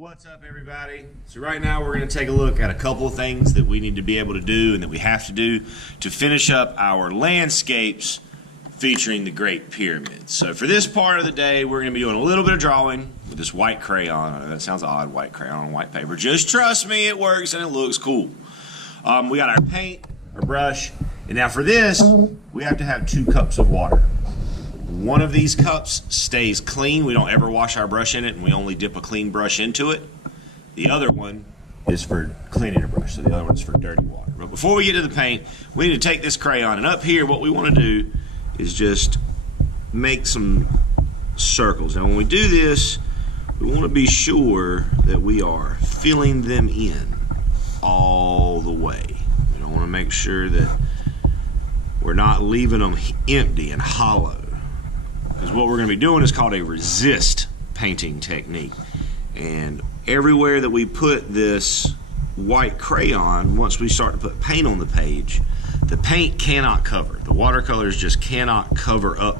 What's up, everybody? So right now we're going to take a look at a couple of things that we need to be able to do and that we have to do to finish up our landscapes featuring the Great Pyramid. So for this part of the day, we're going to be doing a little bit of drawing with this white crayon. I know that sounds odd, white crayon on white paper. Just trust me, it works and it looks cool. We got our paint, our brush, and now for this, we have to have 2 cups of water. One of these cups stays clean. We don't ever wash our brush in it, and we only dip a clean brush into it. The other one is for cleaning a brush, so the other one's for dirty water. But before we get to the paint, we need to take this crayon, and up here what we want to do is just make some circles. And when we do this, we want to be sure that we are filling them in all the way. We don't want to make sure that we're not leaving them empty and hollow. Because what we're going to be doing is called a resist painting technique. And everywhere that we put this white crayon, once we start to put paint on the page, the paint cannot cover. The watercolors just cannot cover up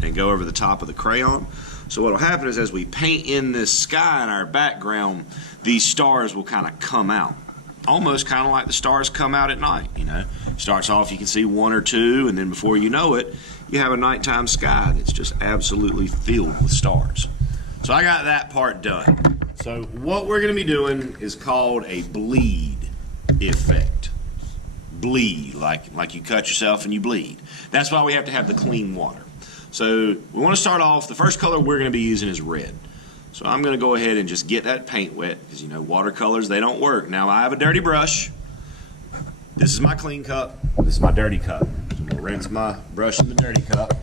and go over the top of the crayon. So what will happen is as we paint in this sky in our background, these stars will kind of come out. Almost kind of like the stars come out at night, you know. Starts off, you can see 1 or 2, and then before you know it, you have a nighttime sky that's just absolutely filled with stars. So I got that part done. So what we're going to be doing is called a bleed effect. Bleed, like you cut yourself and you bleed. That's why we have to have the clean water. So we want to start off, the first color we're going to be using is red. So I'm going to go ahead and just get that paint wet, because you know watercolors, they don't work. Now I have a dirty brush. This is my clean cup. This is my dirty cup. So I'm going to rinse my brush in the dirty cup.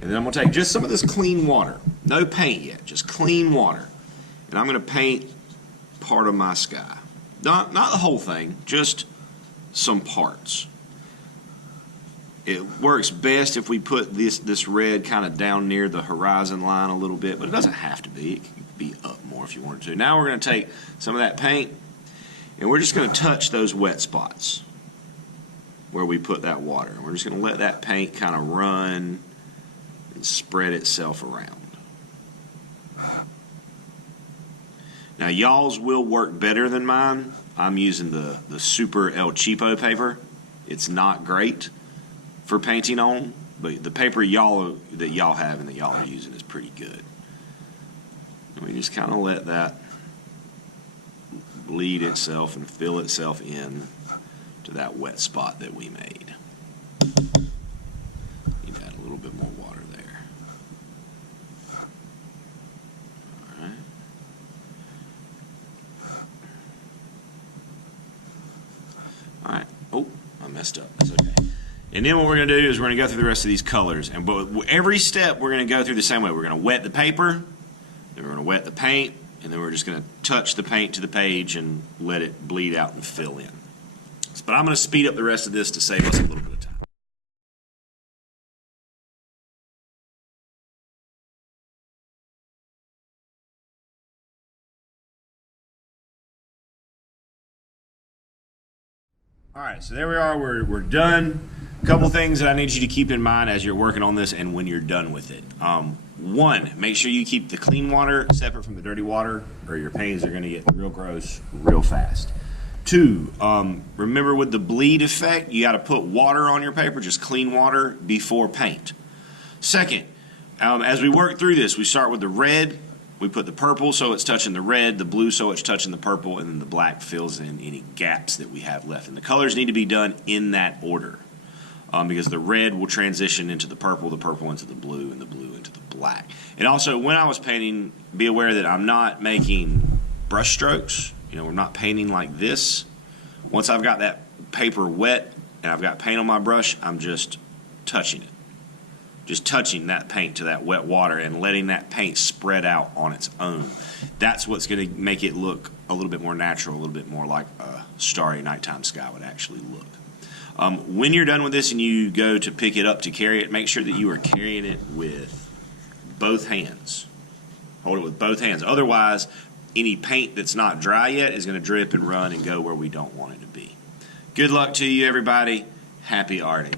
And then I'm going to take just some of this clean water. No paint yet, just clean water. And I'm going to paint part of my sky. Not the whole thing, just some parts. It works best if we put this red kind of down near the horizon line a little bit, but it doesn't have to be. It can be up more if you wanted to. Now we're going to take some of that paint, and we're just going to touch those wet spots where we put that water. We're just going to let that paint kind of run and spread itself around. Now y'all's will work better than mine. I'm using the Super El Cheapo paper. It's not great for painting on, but the paper that y'all have and that y'all are using is pretty good. And we just kind of let that bleed itself and fill itself in to that wet spot that we made. Need to add a little bit more water there. All right. All right. Oh, I messed up. That's okay. And then what we're going to do is we're going to go through the rest of these colors. And but every step we're going to go through the same way. We're going to wet the paper, then we're going to wet the paint, and then we're just going to touch the paint to the page and let it bleed out and fill in. But I'm going to speed up the rest of this to save us a little bit of time. All right, so there we are. We're done. A couple things that I need you to keep in mind as you're working on this and when you're done with it. 1, make sure you keep the clean water separate from the dirty water, or your paintings are going to get real gross real fast. 2, remember with the bleed effect, you got to put water on your paper, just clean water before paint. 2nd, as we work through this, we start with the red. We put the purple so it's touching the red, the blue so it's touching the purple, and then the black fills in any gaps that we have left. And the colors need to be done in that order, because the red will transition into the purple into the blue, and the blue into the black. And also, when I was painting, be aware that I'm not making brush strokes. You know, we're not painting like this. Once I've got that paper wet and I've got paint on my brush, I'm just touching it. Just touching that paint to that wet water and letting that paint spread out on its own. That's what's going to make it look a little bit more natural, a little bit more like a starry nighttime sky would actually look. When you're done with this and you go to pick it up to carry it, make sure that you are carrying it with both hands. Hold it with both hands. Otherwise, any paint that's not dry yet is going to drip and run and go where we don't want it to be. Good luck to you, everybody. Happy arting.